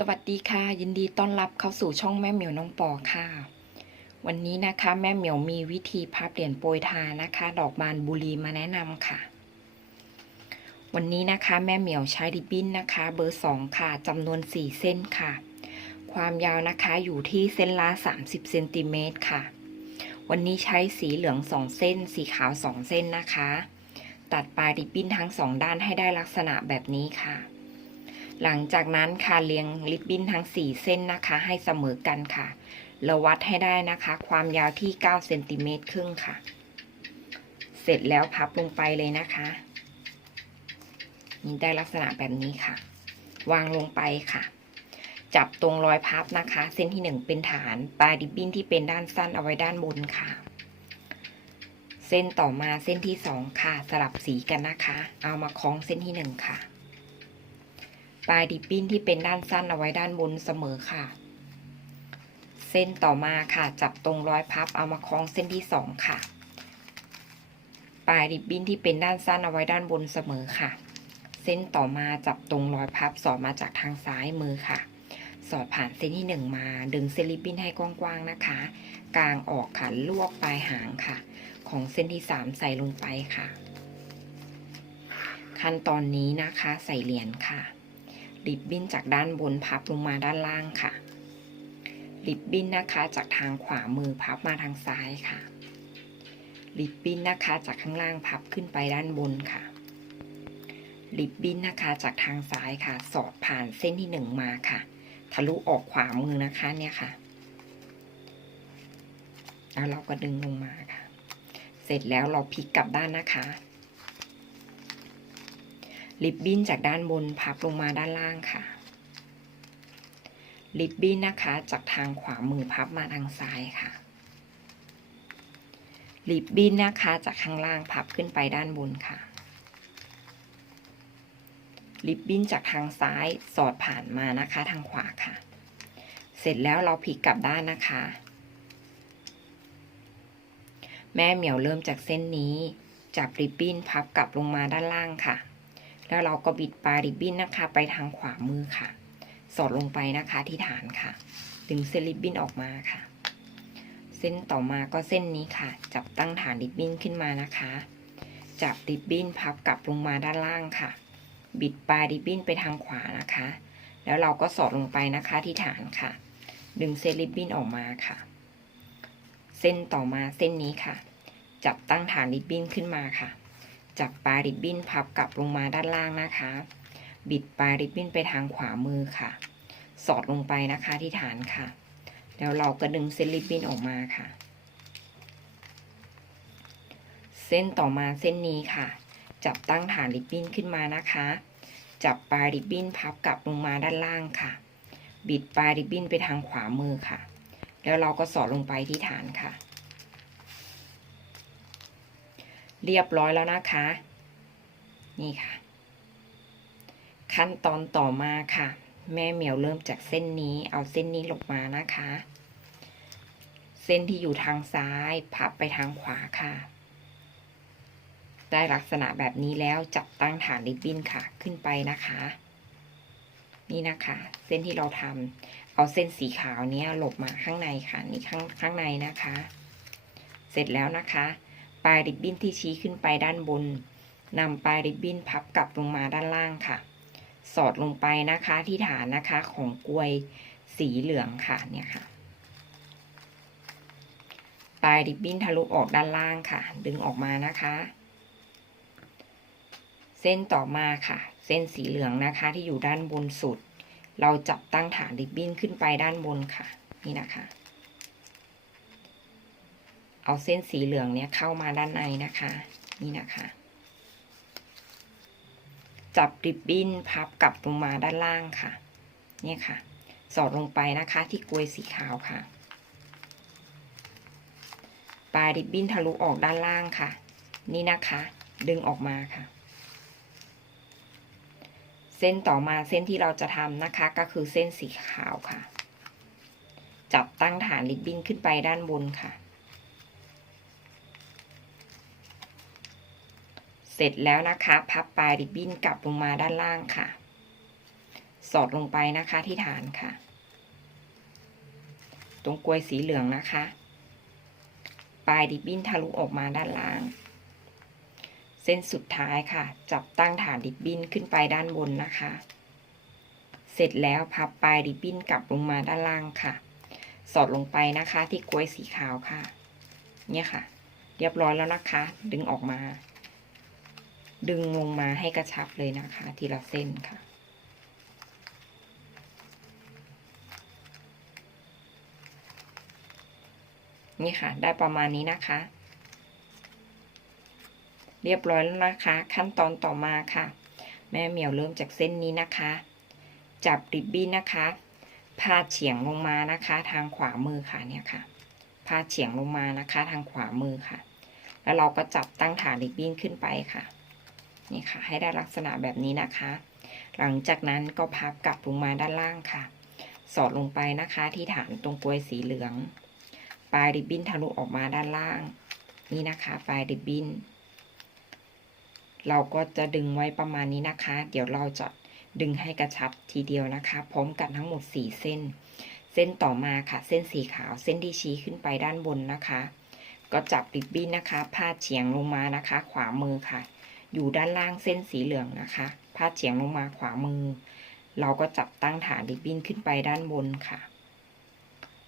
สวัสดีค่ะ ยินดีต้อนรับเข้าสู่ช่องแม่เหมียวน้องปอค่ะ วันนี้นะคะแม่เหมียวมีวิธีพับเหรียญโปรยทานนะคะ ดอกบานบุรีมาแนะนำค่ะ วันนี้นะคะแม่เหมียวใช้ริบบิ้นนะคะ เบอร์สองค่ะจำนวน4เส้นค่ะ ความยาวนะคะอยู่ที่เส้นละ30เซนติเมตรค่ะ วันนี้ใช้สีเหลือง2เส้น สีขาว2เส้นนะคะ ตัดปลายริบบิ้นทั้งสองด้านให้ได้ลักษณะแบบนี้ค่ะ หลังจากนั้นค่ะเรียงริบบิ้นทั้ง 4 เส้นนะคะ ให้เสมอกันค่ะเราวัดให้ได้นะคะ ความยาวที่9เซนติเมตรครึ่งค่ะ เสร็จแล้วพับลงไปเลยนะคะนี่ได้ลักษณะแบบนี้ค่ะ วางลงไปค่ะ จับตรงรอยพับนะคะ เส้นที่ 1 เป็นฐานปลายริบบิ้นที่เป็นด้านสั้นเอาไว้ด้านบนค่ะ เส้นต่อมาเส้นที่ 2 ค่ะ สลับสีกันนะคะ เอามาคล้องเส้นที่ 1 ค่ะ ปลายดิบบิ้นที่เป็นด้านสั้นเอาไว้ด้านบนเสมอค่ะ เส้นต่อมาค่ะ จับตรงร้อยพับเอามาคล้องเส้นที่สองค่ะ ปลายดิบบิ้นที่เป็นด้านสั้นเอาไว้ด้านบนเสมอค่ะ เส้นต่อมาจับตรงร้อยพับสอดมาจากทางซ้ายมือค่ะ สอดผ่านเส้นที่หนึ่งมา ดึงเส้นริบบิ้นให้กว้างๆนะคะ กลางออกค่ะลวกปลายหางค่ะ ของเส้นที่สามใส่ลงไปค่ะ ขั้นตอนนี้นะคะใส่เหรียญค่ะ ริบบิ้นจากด้านบนพับลงมาด้านล่างค่ะริบบิ้นนะคะจากทางขวามือพับมาทางซ้ายค่ะริบบิ้นนะคะจากข้างล่างพับขึ้นไปด้านบนค่ะริบบิ้นนะคะจากทางซ้ายค่ะ สอดผ่านเส้นที่หนึ่งมาค่ะ ทะลุออกขวามือนะคะเนี่ยค่ะแล้วเราก็ดึงลงมาค่ะ เสร็จแล้วเราพลิกกลับด้านนะคะ ริบบิ้นจากด้านบนพับลงมาด้านล่างค่ะ ริบบิ้นนะคะจากทางขวามือพับมาทางซ้ายค่ะ ริบบิ้นนะคะจากข้างล่างพับขึ้นไปด้านบนค่ะ ริบบิ้นจากทางซ้ายสอดผ่านมานะคะทางขวาค่ะ เสร็จแล้วเราพลิกกลับด้านนะคะ แม่เหมียวเริ่มจากเส้นนี้จับริบบิ้นพับกลับลงมาด้านล่างค่ะ แล้วเราก็บิดปลายริบบิ้นนะคะ ไปทางขวามือค่ะ สอดลงไปนะคะที่ฐานค่ะ ดึงเส้นริบบิ้นออกมาค่ะ เส้นต่อมาก็เส้นนี้ค่ะ จับตั้งฐานริบบิ้นขึ้นมานะคะ จับริบบิ้นพับกลับลงมาด้านล่างค่ะ บิดปลายริบบิ้นไปทางขวานะคะ แล้วเราก็สอดลงไปนะคะที่ฐานค่ะ ดึงเส้นริบบิ้นออกมาค่ะ เส้นต่อมาเส้นนี้ค่ะ จับตั้งฐานริบบิ้นขึ้นมาค่ะ จับปลายริบบิ้นพับกลับลงมาด้านล่างนะคะ บิดปลายริบบิ้นไปทางขวามือค่ะ สอดลงไปนะคะที่ฐานค่ะ แล้วเราก็ดึงเส้นริบบิ้นออกมาค่ะ เส้นต่อมาเส้นนี้ค่ะ จับตั้งฐานริบบิ้นขึ้นมานะคะ จับปลายริบบิ้นพับกลับลงมาด้านล่างค่ะ บิดปลายริบบิ้นไปทางขวามือค่ะ แล้วเราก็สอดลงไปที่ฐานค่ะ เรียบร้อยแล้วนะคะ นี่ค่ะ ขั้นตอนต่อมาค่ะ แม่เหมียวเริ่มจากเส้นนี้ เอาเส้นนี้ลงมานะคะ เส้นที่อยู่ทางซ้ายพับไปทางขวาค่ะ ได้ลักษณะแบบนี้แล้วจับตั้งฐานริบบิ้นค่ะขึ้นไปนะคะ นี่นะคะ เส้นที่เราทำเอาเส้นสีขาวเนี้ยหลบมาข้างในค่ะ นี่ข้างข้างในนะคะ เสร็จแล้วนะคะ ปลายริบบิ้นที่ชี้ขึ้นไปด้านบนนำปลายริบบิ้นพับกลับลงมาด้านล่างค่ะ สอดลงไปนะคะที่ฐานนะคะของกลวยสีเหลืองค่ะเนี่ยค่ะ ปลายริบบิ้นทะลุออกด้านล่างค่ะ ดึงออกมานะคะ เส้นต่อมาค่ะ เส้นสีเหลืองนะคะที่อยู่ด้านบนสุด เราจับตั้งฐานริบบิ้นขึ้นไปด้านบนค่ะ นี่นะคะ เอาเส้นสีเหลืองเนี้ยเข้ามาด้านในนะคะ นี่นะคะ จับริบบิ้นพับกลับลงมาด้านล่างค่ะ เนี่ยค่ะ สอดลงไปนะคะที่กลวยสีขาวค่ะ ปลายริบบิ้นทะลุออกด้านล่างค่ะ นี่นะคะ ดึงออกมาค่ะ เส้นต่อมาเส้นที่เราจะทำนะคะก็คือเส้นสีขาวค่ะ จับตั้งฐานริบบิ้นขึ้นไปด้านบนค่ะ เสร็จแล้วนะคะ พับปลายริบบิ้นกลับลงมาด้านล่างค่ะ สอดลงไปนะคะที่ฐานค่ะ ตรงกลวยสีเหลืองนะคะ ปลายดิบบิ้นทะลุออกมาด้านล่าง เส้นสุดท้ายค่ะ จับตั้งฐานดิบบิ้นขึ้นไปด้านบนนะคะ เสร็จแล้วพับปลายดิบบิ้นกลับลงมาด้านล่างค่ะ สอดลงไปนะคะที่กลวยสีขาวค่ะ เนี่ยค่ะ เรียบร้อยแล้วนะคะ ดึงออกมา ดึงลงมาให้กระชับเลยนะคะ ทีละเส้นค่ะ นี่ค่ะ ได้ประมาณนี้นะคะ เรียบร้อยแล้วนะคะ ขั้นตอนต่อมาค่ะ แม่เหมียวเริ่มจากเส้นนี้นะคะ จับริบบิ้นนะคะพาดเฉียงลงมานะคะ ทางขวามือค่ะเนี่ยค่ะพาดเฉียงลงมานะคะ ทางขวามือค่ะ แล้วเราก็จับตั้งฐานริบบิ้นขึ้นไปค่ะ นี่ค่ะ ให้ได้ลักษณะแบบนี้นะคะ หลังจากนั้นก็พับกลับลงมาด้านล่างค่ะ สอดลงไปนะคะที่ฐานตรงกลวยสีเหลือง ปลายริบบิ้นทะลุออกมาด้านล่าง นี่นะคะปลายริบบิ้น เราก็จะดึงไว้ประมาณนี้นะคะ เดี๋ยวเราจะดึงให้กระชับทีเดียวนะคะ พร้อมกันทั้งหมด 4 เส้น เส้นต่อมาค่ะ เส้นสีขาว เส้นที่ชี้ขึ้นไปด้านบนนะคะ ก็จับริบบิ้นนะคะ พาดเฉียงลงมานะคะ ขวามือค่ะ อยู่ด้านล่างเส้นสีเหลืองนะคะ พาดเฉียงลงมาขวามือ เราก็จับตั้งฐานริบบิ้นขึ้นไปด้านบนค่ะ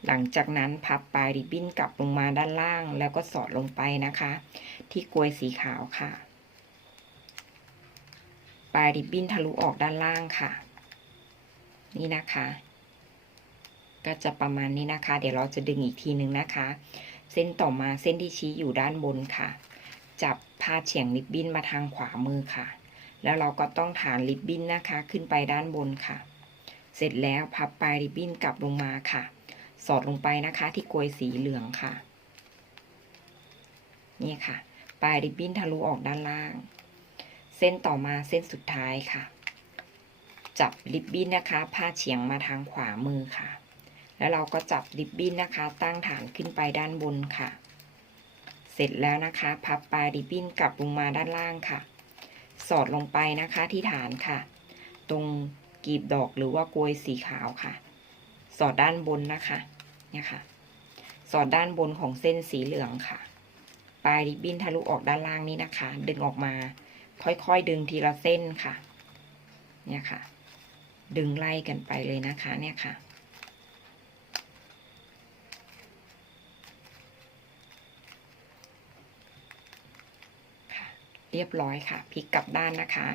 หลังจากนั้นพับปลายริบบิ้นกลับลงมาด้านล่าง แล้วก็สอดลงไปนะคะ ที่กลวยสีขาวค่ะ ปลายริบบิ้นทะลุออกด้านล่างค่ะ นี่นะคะ ก็จะประมาณนี้นะคะ เดี๋ยวเราจะดึงอีกทีหนึ่งนะคะ เส้นต่อมาเส้นที่ชี้อยู่ด้านบนค่ะ จับ พาเฉียงริบบิ้นมาทางขวามือค่ะ แล้วเราก็ต้องฐานริบบิ้นนะคะ ขึ้นไปด้านบนค่ะ เสร็จแล้วพับปลายริบบิ้นกลับลงมาค่ะ สอดลงไปนะคะที่กลวยสีเหลืองค่ะ นี่ค่ะ ปลายริบบิ้นทะลุออกด้านล่าง เส้นต่อมาเส้นสุดท้ายค่ะ จับริบบิ้นนะคะพาเฉียงมาทางขวามือค่ะ แล้วเราก็จับริบบิ้นนะคะ ตั้งฐานขึ้นไปด้านบนค่ะ เสร็จแล้วนะคะ พับปลายริบบิ้นกลับลงมาด้านล่างค่ะ สอดลงไปนะคะที่ฐานค่ะ ตรงกีบดอกหรือว่ากลวยสีขาวค่ะ สอดด้านบนนะคะเนี่ยค่ะ สอดด้านบนของเส้นสีเหลืองค่ะ ปลายริบบิ้นทะลุออกด้านล่างนี้นะคะ ดึงออกมา ค่อยๆดึงทีละเส้นค่ะ เนี่ยค่ะ ดึงไล่กันไปเลยนะคะ เนี่ยค่ะค่ะ รียบร้อยค่ะพลิกกลับด้านนะคะ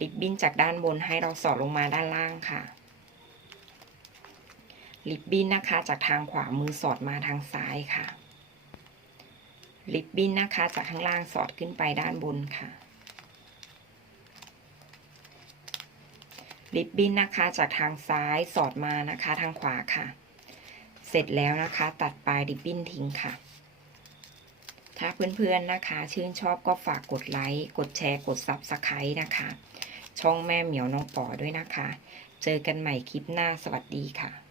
ริบบิ้นจากด้านบนให้เราสอดลงมาด้านล่างค่ะ ริบบิ้นนะคะจากทางขวามือสอดมาทางซ้ายค่ะ ริบบิ้นนะคะจากข้างล่างสอดขึ้นไปด้านบนค่ะ ริบบิ้นนะคะจากทางซ้ายสอดมานะคะทางขวาค่ะ เสร็จแล้วนะคะ ตัดปลายริบบิ้นทิ้งค่ะ ถ้าเพื่อนๆนะคะ ชื่นชอบก็ฝากกดไลค์ กดแชร์ กดซับสไครต์นะคะ ช่องแม่เหมียวน้องป๋อด้วยนะคะ เจอกันใหม่คลิปหน้าสวัสดีค่ะ